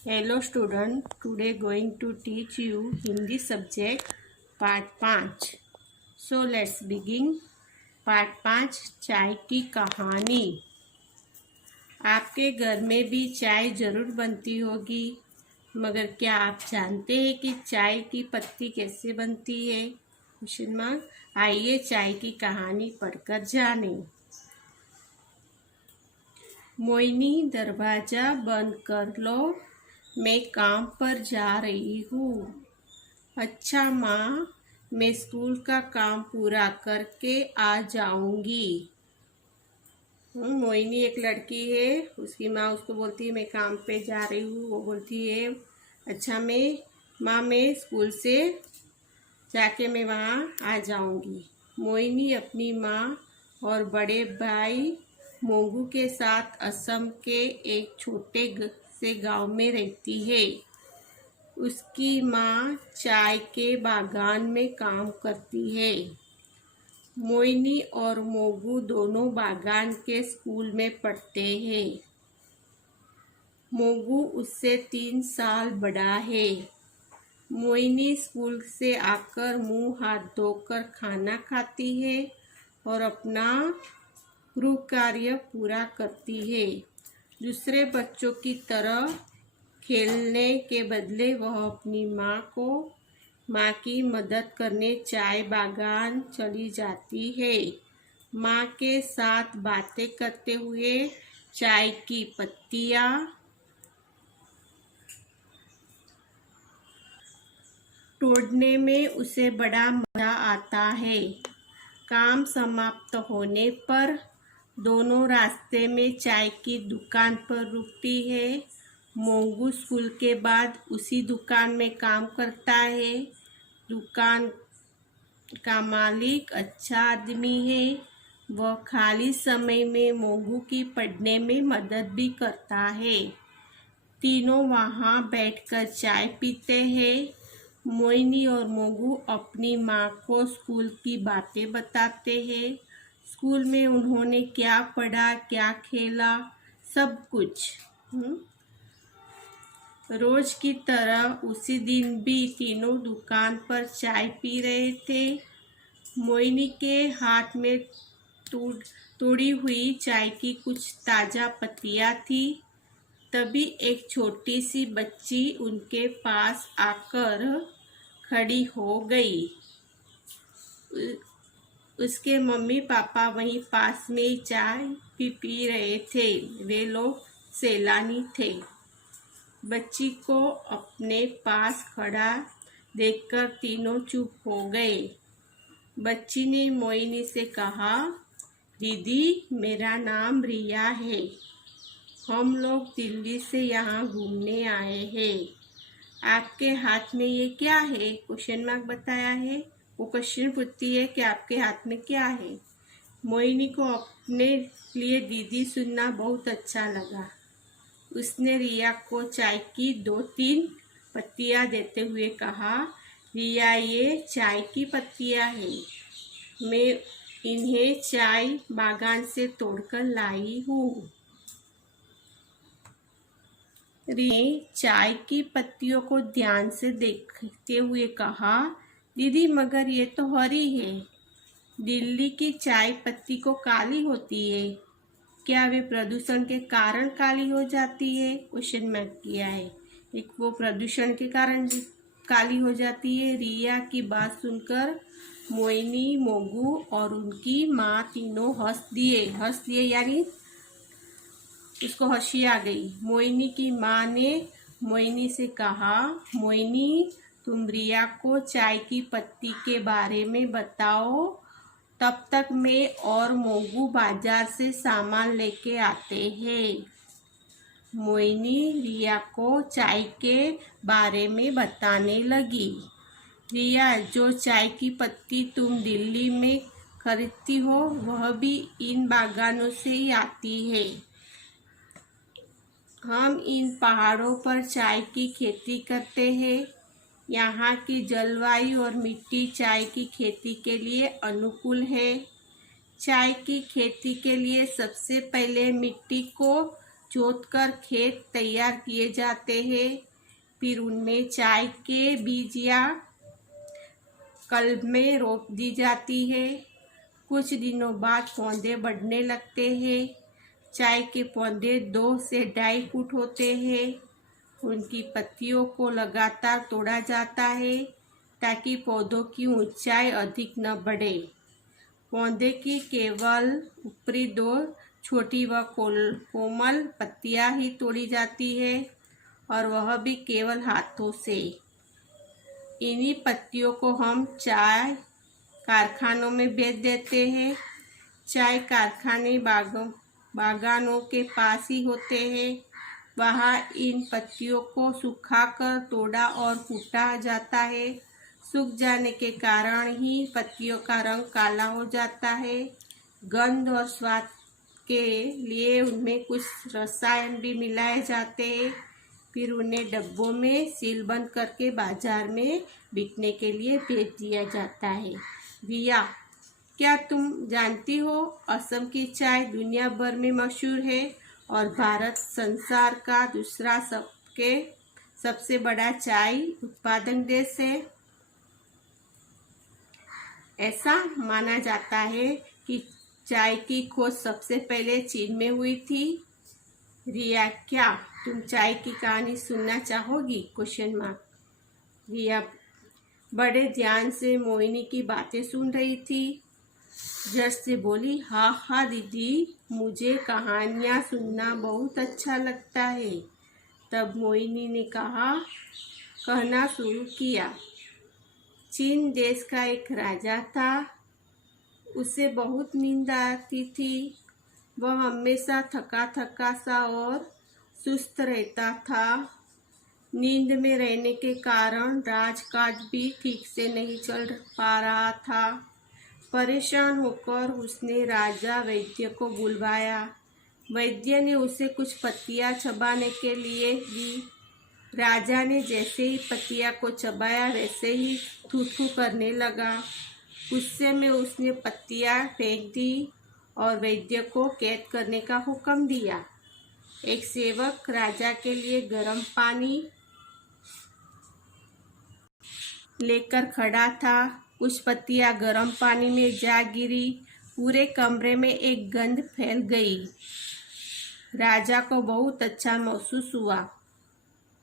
Hello student, today going to teach you Hindi subject part 5. So let's begin. Part 5 चाय की कहानी। आपके घर में भी चाय जरूर बनती होगी, मगर क्या आप जानते हैं कि चाय की पत्ती कैसे बनती है? Question mark. आइए चाय की कहानी पढ़कर जाने। मोइनी दरवाजा बंद कर लो, मैं काम पर जा रही हूँ। अच्छा माँ, मैं स्कूल का काम पूरा करके आ जाऊंगी। मोइनी एक लड़की है, उसकी माँ उसको बोलती है मैं काम पे जा रही हूँ। वो बोलती है अच्छा मैं स्कूल से जाके मैं वहाँ आ जाऊंगी। मोइनी अपनी माँ और बड़े भाई मोगू के साथ असम के एक छोटे से गांव में रहती है। उसकी माँ चाय के बागान में काम करती है। मोइनी और मोगू दोनों बागान के स्कूल में पढ़ते हैं। मोगू उससे 3 साल बड़ा है। मोइनी स्कूल से आकर मुंह हाथ धोकर खाना खाती है और अपना गृह कार्य पूरा करती है। दूसरे बच्चों की तरह खेलने के बदले वह अपनी माँ की मदद करने चाय बागान चली जाती है। माँ के साथ बातें करते हुए चाय की पत्तियाँ तोड़ने में उसे बड़ा मजा आता है। काम समाप्त होने पर दोनों रास्ते में चाय की दुकान पर रुकती है। मोगू स्कूल के बाद उसी दुकान में काम करता है। दुकान का मालिक अच्छा आदमी है। वह खाली समय में मोगू की पढ़ने में मदद भी करता है। तीनों वहाँ बैठकर चाय पीते हैं। मोइनी और मोगू अपनी माँ को स्कूल की बातें बताते हैं। स्कूल में उन्होंने क्या पढ़ा, क्या खेला, सब कुछ। रोज की तरह उसी दिन भी तीनों दुकान पर चाय पी रहे थे। मोइनी के हाथ में तोड़ी हुई चाय की कुछ ताज़ा पत्तियाँ थी। तभी एक छोटी सी बच्ची उनके पास आकर खड़ी हो गई। उसके मम्मी पापा वहीं पास में चाय पी रहे थे। वे लोग सैलानी थे। बच्ची को अपने पास खड़ा देखकर तीनों चुप हो गए। बच्ची ने मोइनी से कहा, दीदी मेरा नाम रिया है। हम लोग दिल्ली से यहाँ घूमने आए हैं। आपके हाथ में ये क्या है? क्वेश्चन मार्क बताया है। वो क्वेश्चन पूछती है कि आपके हाथ में क्या है। मोइनी को अपने लिए दीदी सुनना बहुत अच्छा लगा। उसने रिया को चाय की 2-3 पत्तियाँ देते हुए कहा, रिया ये चाय की पत्तियाँ हैं। मैं इन्हें चाय बागान से तोड़कर लाई हूँ। रिया ने चाय की पत्तियों को ध्यान से देखते हुए कहा, दीदी मगर ये तो हरी है। दिल्ली की चाय पत्ती को काली होती है। क्या वे प्रदूषण के कारण काली हो जाती है? क्वेश्चन मार्क किया है। एक वो प्रदूषण के कारण काली हो जाती है। रिया की बात सुनकर मोइनी, मोगू और उनकी माँ तीनों हंस दिए यानी उसको हंसी आ गई। मोइनी की माँ ने मोइनी से कहा, मोइनी तुम रिया को चाय की पत्ती के बारे में बताओ, तब तक मैं और मोगू बाजार से सामान लेके आते हैं। मोइनी रिया को चाय के बारे में बताने लगी। रिया, जो चाय की पत्ती तुम दिल्ली में खरीदती हो वह भी इन बागानों से ही आती है। हम इन पहाड़ों पर चाय की खेती करते हैं। यहाँ की जलवायु और मिट्टी चाय की खेती के लिए अनुकूल है। चाय की खेती के लिए सबसे पहले मिट्टी को जोतकर खेत तैयार किए जाते हैं। फिर उनमें चाय के बीज या कल्ब में रोप दी जाती है। कुछ दिनों बाद पौधे बढ़ने लगते हैं। चाय के पौधे 2 से 2.5 फुट होते हैं। उनकी पत्तियों को लगातार तोड़ा जाता है ताकि पौधों की ऊंचाई अधिक न बढ़े। पौधे की केवल ऊपरी 2 छोटी व कोमल पत्तियां ही तोड़ी जाती है और वह भी केवल हाथों से। इन्हीं पत्तियों को हम चाय कारखानों में बेच देते हैं। चाय कारखाने बागानों के पास ही होते हैं। वहाँ इन पत्तियों को सुखाकर तोड़ा और कूटा जाता है। सूख जाने के कारण ही पत्तियों का रंग काला हो जाता है। गंध और स्वाद के लिए उनमें कुछ रसायन भी मिलाए जाते हैं। फिर उन्हें डब्बों में सीलबंद करके बाजार में बिकने के लिए भेज दिया जाता है। रिया, क्या तुम जानती हो असम की चाय दुनिया भर में मशहूर है और भारत संसार का दूसरा सबसे बड़ा चाय उत्पादक देश है। ऐसा माना जाता है कि चाय की खोज सबसे पहले चीन में हुई थी। रिया, क्या तुम चाय की कहानी सुनना चाहोगी? Question mark. रिया बड़े ध्यान से मोहिनी की बातें सुन रही थी। जस से बोली, हाँ हाँ दीदी, मुझे कहानियाँ सुनना बहुत अच्छा लगता है। तब मोहिनी ने कहना शुरू किया। चीन देश का एक राजा था। उसे बहुत नींद आती थी। वह हमेशा थका थका सा और सुस्त रहता था। नींद में रहने के कारण राजकाज भी ठीक से नहीं चल पा रहा था। परेशान होकर उसने राजा वैद्य को बुलवाया। वैद्य ने उसे कुछ पत्तियां चबाने के लिए दी। राजा ने जैसे ही पत्तियां को चबाया वैसे ही थू-थू करने लगा। गुस्से में उसने पत्तियां फेंक दी और वैद्य को कैद करने का हुक्म दिया। एक सेवक राजा के लिए गर्म पानी लेकर खड़ा था। कुछ पत्तियां गर्म पानी में जा गिरी। पूरे कमरे में एक गंध फैल गई। राजा को बहुत अच्छा महसूस हुआ।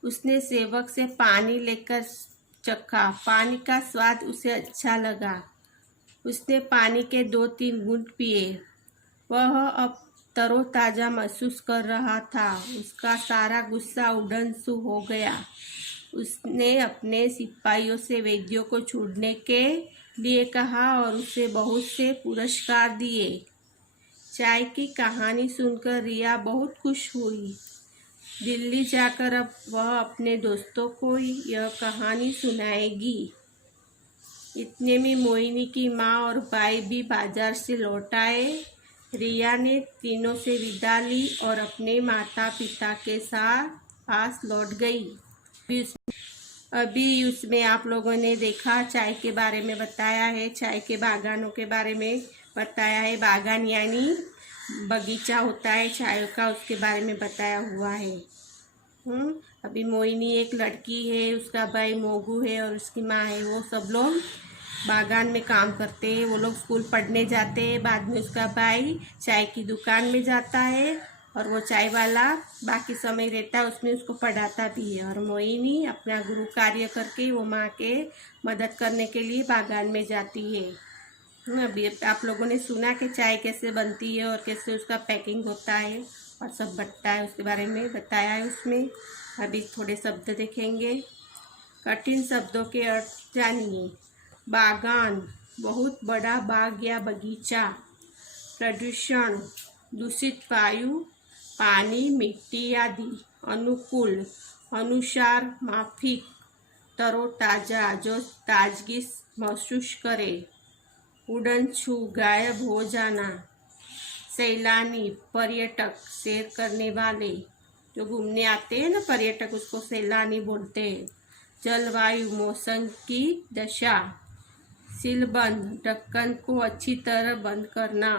उसने सेवक से पानी लेकर चखा। पानी का स्वाद उसे अच्छा लगा। उसने पानी के 2-3 घूंट पिए। वह अब तरोताजा महसूस कर रहा था। उसका सारा गुस्सा उड़न-सु हो गया। उसने अपने सिपाहियों से वैद्य को छोड़ने के लिए कहा और उसे बहुत से पुरस्कार दिए। चाय की कहानी सुनकर रिया बहुत खुश हुई। दिल्ली जाकर अब वह अपने दोस्तों को यह कहानी सुनाएगी। इतने में मोहिनी की माँ और भाई भी बाजार से लौट आए। रिया ने तीनों से विदा ली और अपने माता पिता के साथ पास लौट गई। अभी उसमें आप लोगों ने देखा, चाय के बारे में बताया है, चाय के बागानों के बारे में बताया है। बागान यानी बगीचा होता है चाय का, उसके बारे में बताया हुआ है। अभी मोहिनी एक लड़की है, उसका भाई मोगू है और उसकी माँ है। वो सब लोग बागान में काम करते हैं। वो लोग स्कूल पढ़ने जाते हैं। बाद में उसका भाई चाय की दुकान में जाता है और वो चाय वाला बाकी समय रहता है उसमें, उसको पढ़ाता भी है। और मोहिनी अपना गृह कार्य करके वो माँ के मदद करने के लिए बागान में जाती है। अभी आप लोगों ने सुना कि चाय कैसे बनती है और कैसे उसका पैकिंग होता है और सब बटता है, उसके बारे में बताया है उसमें। अभी थोड़े शब्द देखेंगे। कठिन शब्दों के अर्थ जानिए। बागान, बहुत बड़ा बाग या बगीचा। प्रदूषण, दूषित वायु, पानी, मिट्टी आदि। अनुकूल, अनुसार, माफिक, तरोताजा, जो ताजगी महसूस करे। उड़न-छू, गायब हो जाना। सैलानी, पर्यटक, सैर करने वाले, जो घूमने आते हैं ना पर्यटक, उसको सैलानी बोलते हैं। जलवायु, मौसम की दशा। सीलबंद, ढक्कन को अच्छी तरह बंद करना।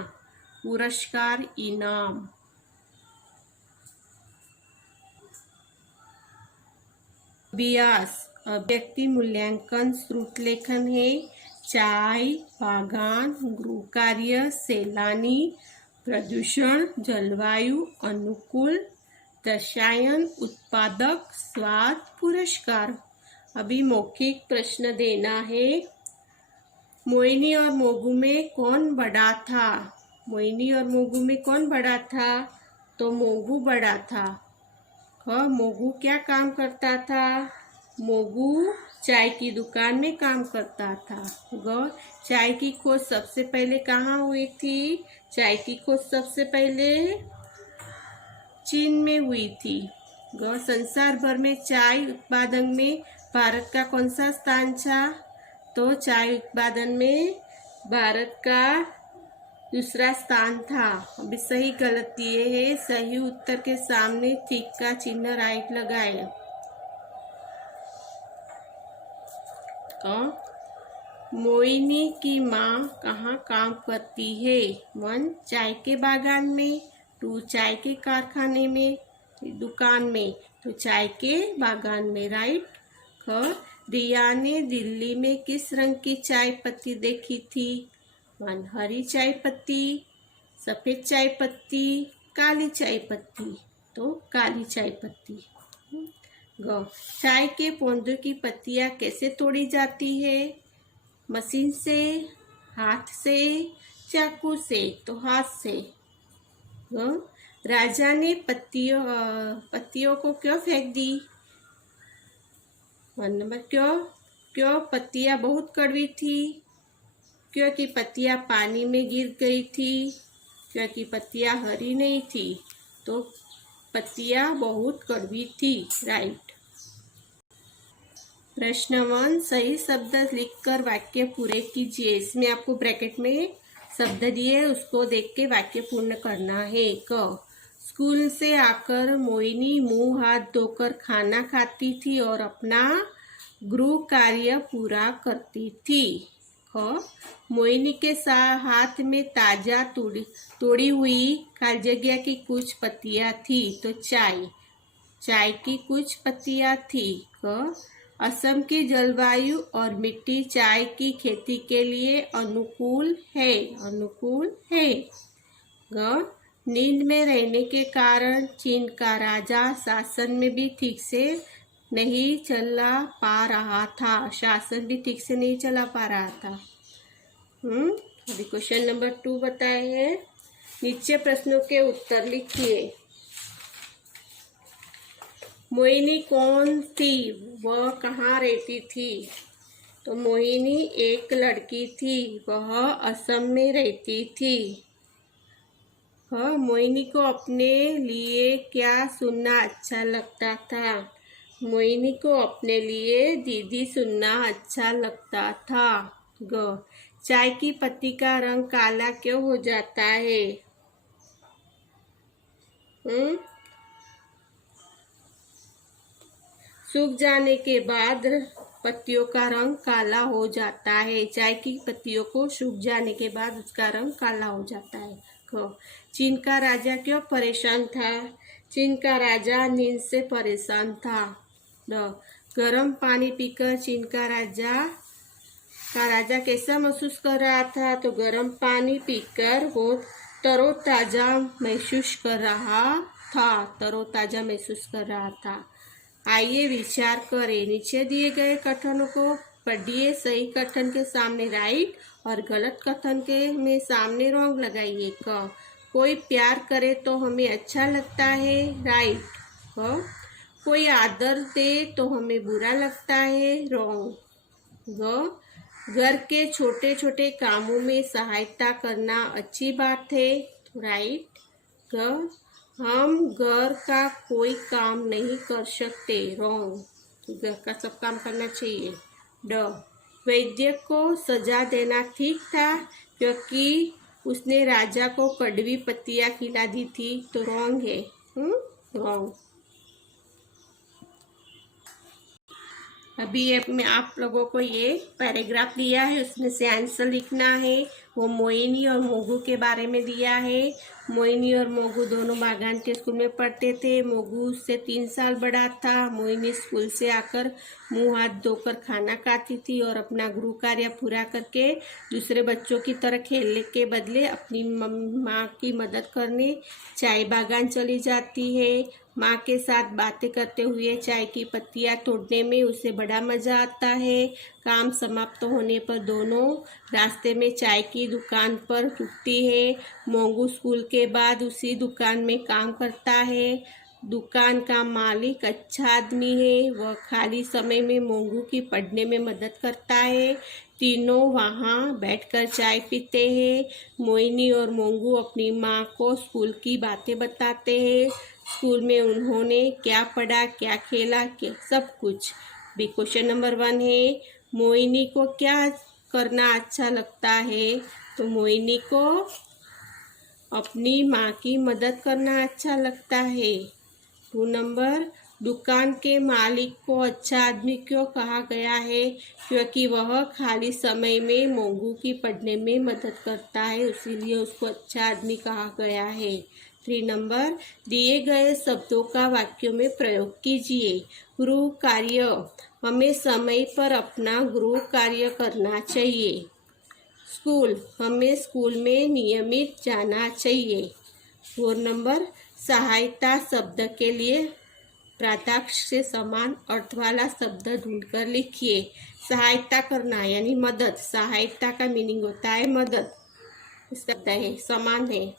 पुरस्कार, इनाम। अभ्यास अभिव्यक्ति मूल्यांकन श्रुत लेखन है। चाय, बागान, गृह कार्य, सैलानी, प्रदूषण, जलवायु अनुकूल, रसायन, उत्पादक, स्वाद, पुरस्कार। अभी मौखिक प्रश्न देना है। मोहिनी और मोगू में कौन बड़ा था? मोहिनी और मोगू में कौन बड़ा था? तो मोगू बड़ा था। मोगू क्या काम करता था? मोगू चाय की दुकान में काम करता था। चाय की खोज सबसे पहले कहाँ हुई थी? चाय की खोज सबसे पहले चीन में हुई थी। संसार भर में चाय उत्पादन में भारत का कौन सा स्थान था? तो चाय उत्पादन में भारत का दूसरा स्थान था। अभी सही गलत दिए है। सही उत्तर के सामने ठीक का चिन्ह राइट लगाए। मोहिनी की माँ कहाँ काम करती है? 1 चाय के बागान में, 2 चाय के कारखाने में, दुकान में। तो चाय के बागान में राइट। रिया ने दिल्ली में किस रंग की चाय पत्ती देखी थी? 1 हरी चाय पत्ती, सफेद चाय पत्ती, काली चाय पत्ती। तो काली चाय पत्ती। चाय के पौधों की पत्तियां कैसे तोड़ी जाती है? मशीन से, हाथ से, चाकू से। तो हाथ से। राजा ने पत्तियों को क्यों फेंक दी? 1 नंबर क्यों पत्तियां बहुत कड़वी थी? क्योंकि पत्तियां पानी में गिर गई थी। क्योंकि पत्तियां हरी नहीं थी। तो पत्तियां बहुत कड़वी थी राइट। प्रश्न 1 सही शब्द लिखकर वाक्य पूरे कीजिए। इसमें आपको ब्रैकेट में शब्द दिए, उसको देख के वाक्य पूर्ण करना है। स्कूल से आकर मोहिनी मुंह हाथ धोकर खाना खाती थी और अपना गृह कार्य पूरा करती थी। मोहिनी के हाथ में ताजा तोड़ी हुई खाली जगह की कुछ पत्तियां थी। तो चाय की कुछ पत्तियां थी। असम की जलवायु और मिट्टी चाय की खेती के लिए अनुकूल है। नींद में रहने के कारण चीन का राजा शासन में भी ठीक से नहीं चला पा रहा था। अभी क्वेश्चन नंबर 2 बताए हैं। नीचे प्रश्नों के उत्तर लिखिए। मोहिनी कौन थी? वह कहाँ रहती थी? तो मोहिनी एक लड़की थी। वह असम में रहती थी। मोहिनी को अपने लिए क्या सुनना अच्छा लगता था? मोहिनी को अपने लिए दीदी सुनना अच्छा लगता था। चाय की पत्ती का रंग काला क्यों हो जाता है? सूख जाने के बाद पत्तियों का रंग काला हो जाता है। चाय की पत्तियों को सूख जाने के बाद उसका रंग काला हो जाता है। चीन का राजा क्यों परेशान था? चीन का राजा नींद से परेशान था। गर्म पानी पीकर चीन का राजा कैसा महसूस कर रहा था? तो गर्म पानी पीकर वो तरोताजा महसूस कर रहा था। आइए विचार करें। नीचे दिए गए कथनों को पढ़िए। सही कथन के सामने राइट और गलत कथन के में सामने रॉन्ग लगाइए। कोई प्यार करे तो हमें अच्छा लगता है राइट। कोई आदर दे तो हमें बुरा लगता है रॉन्ग। घर के छोटे छोटे कामों में सहायता करना अच्छी बात है राइट। हम घर का कोई काम नहीं कर सकते रॉन्ग। घर का सब काम करना चाहिए। वैद्य को सजा देना ठीक था क्योंकि उसने राजा को कड़वी पत्तियां खिला दी थी। तो रॉन्ग है रॉन्ग। अभी मैं आप लोगों को ये पैराग्राफ दिया है, उसमें से आंसर लिखना है। वो मोहिनी और मोगू के बारे में दिया है। मोहिनी और मोगू दोनों बागान के स्कूल में पढ़ते थे। मोगू उससे 3 साल बड़ा था। मोहिनी स्कूल से आकर मुंह हाथ धोकर खाना खाती थी और अपना गृह कार्य पूरा करके दूसरे बच्चों की तरह खेलने के बदले अपनी माँ की मदद करने चाय बागान चली जाती है। माँ के साथ बातें करते हुए चाय की पत्तियाँ तोड़ने में उसे बड़ा मजा आता है। काम समाप्त होने पर दोनों रास्ते में चाय की दुकान पर रुकती है। मोगू स्कूल के बाद उसी दुकान में काम करता है। दुकान का मालिक अच्छा आदमी है। वह खाली समय में मोगू की पढ़ने में मदद करता है। तीनों वहाँ बैठकर चाय पीते हैं। मोहिनी और मोगू अपनी माँ को स्कूल की बातें बताते हैं। स्कूल में उन्होंने क्या पढ़ा, क्या खेला, क्या सब कुछ भी। क्वेश्चन नंबर 1 है, मोहिनी को क्या करना अच्छा लगता है? तो मोहिनी को अपनी माँ की मदद करना अच्छा लगता है। 2 नंबर, दुकान के मालिक को अच्छा आदमी क्यों कहा गया है? क्योंकि वह खाली समय में मोगू की पढ़ने में मदद करता है, इसीलिए उसको अच्छा आदमी कहा गया है। 3 नंबर, दिए गए शब्दों का वाक्यों में प्रयोग कीजिए। गृह कार्य, हमें समय पर अपना गृह कार्य करना चाहिए। स्कूल, हमें स्कूल में नियमित जाना चाहिए। 4 नंबर, सहायता शब्द के लिए प्राताक्ष से समान अर्थ वाला शब्द ढूंढकर लिखिए। सहायता करना यानी मदद, सहायता का मीनिंग होता है मदद, शब्द है, समान है।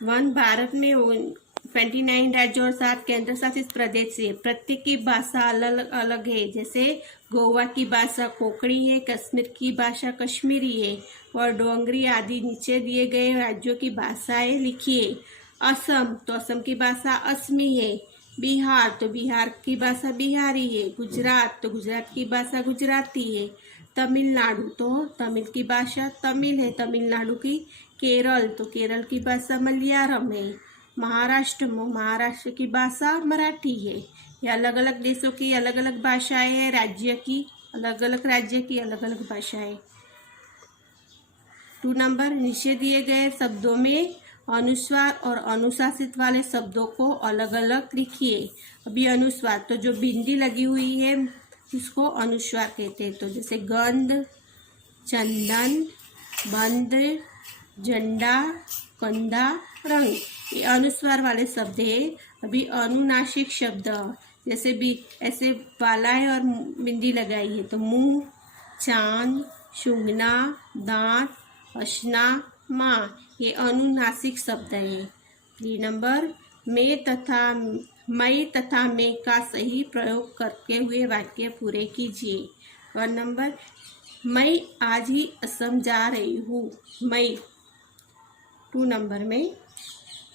1, भारत में 29 राज्यों और 7 केंद्र शासित प्रदेश है। प्रत्येक की भाषा अलग अलग है। जैसे गोवा की भाषा कोंकणी है, कश्मीर की भाषा कश्मीरी है और डोंगरी आदि। नीचे दिए गए राज्यों की भाषाएं लिखिए। असम, तो असम की भाषा असमी है। बिहार, तो बिहार की भाषा बिहारी है। गुजरात, तो गुजरात की भाषा गुजराती है। तमिलनाडु, तो तमिल की भाषा तमिल है, तमिलनाडु की। केरल, तो केरल की भाषा मलयालम है। महाराष्ट्र, महाराष्ट्र की भाषा मराठी है। ये अलग अलग देशों की अलग अलग भाषाएं हैं, राज्य की अलग अलग भाषाएं। 2 नंबर, नीचे दिए गए शब्दों में अनुस्वार और अनुशासित वाले शब्दों को अलग अलग लिखिए। अभी अनुस्वार, तो जो बिंदी लगी हुई है उसको अनुस्वार कहते हैं। तो जैसे गंध, चंदन, बंद, झंडा, कंधा, रंग, ये अनुस्वार वाले शब्द है। अभी अनुनासिक शब्द, जैसे भी ऐसे वाला है और बिंदी लगाई है, तो मुंह, चांद, शुंगना, दांत, हंसना, माँ, ये अनुनासिक शब्द है। 3 नंबर, मैं तथा मैं का सही प्रयोग करके हुए वाक्य पूरे कीजिए। 1 नंबर, मैं आज ही असम जा रही हूँ, मैं। 2 नंबर में,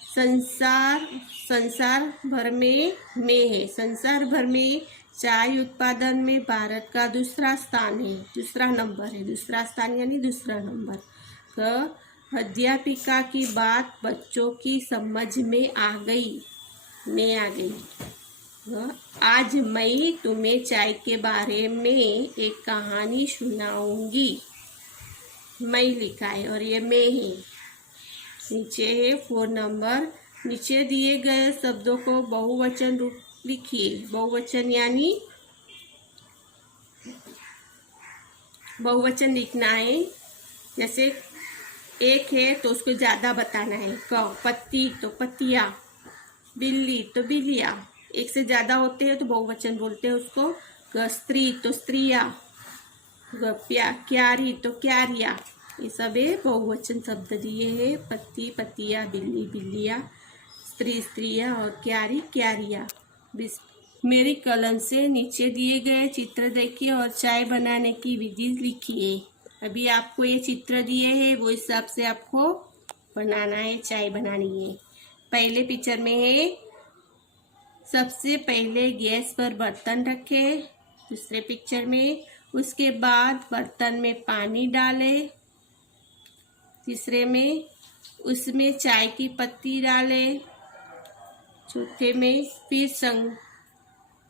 संसार भर में मैं है। संसार भर में चाय उत्पादन में भारत का दूसरा स्थान है, दूसरा नंबर है। दूसरा स्थान यानी दूसरा नंबर। अध्यापिका की बात बच्चों की समझ में आ गई, मैं आ गई। आज मैं तुम्हें चाय के बारे में एक कहानी सुनाऊंगी, मैं लिखा है और ये मैं है। नीचे है 4 नंबर, नीचे दिए गए शब्दों को बहुवचन रूप लिखिए। बहुवचन यानी बहुवचन लिखना है। जैसे एक है तो उसको ज्यादा बताना है। पत्ती, तो पत्तियां। बिल्ली, तो बिल्लियां। एक से ज्यादा होते हैं तो बहुवचन बोलते हैं उसको। स्त्री, तो स्त्रियां। क्यारी, तो क्यारियां। ये सब है बहुवचन शब्द दिए हैं। पत्ती, पत्तियां, बिल्ली, बिल्लियां, स्त्री, स्त्रियां और क्यारी, क्यारियां। मेरी कलम से नीचे दिए गए चित्र देखिए और चाय बनाने की विधि लिखिए। अभी आपको ये चित्र दिए हैं, वो हिसाब से आपको बनाना है, चाय बनानी है। पहले पिक्चर में है, सबसे पहले गैस पर बर्तन रखें। दूसरे पिक्चर में, उसके बाद बर्तन में पानी डालें। तीसरे में, उसमें चाय की पत्ती डालें। चौथे में, फिर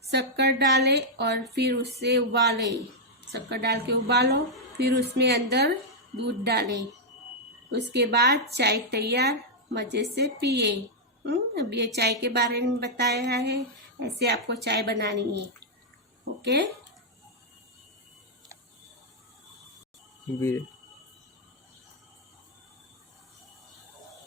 शक्कर डालें और फिर उससे उबालें। शक्कर डाल के उबालो, फिर उसमें अंदर दूध डालें उसके बाद चाय तैयार, मजे से पिए। अब ये चाय के बारे में बताया है, ऐसे आपको चाय बनानी है। ओके।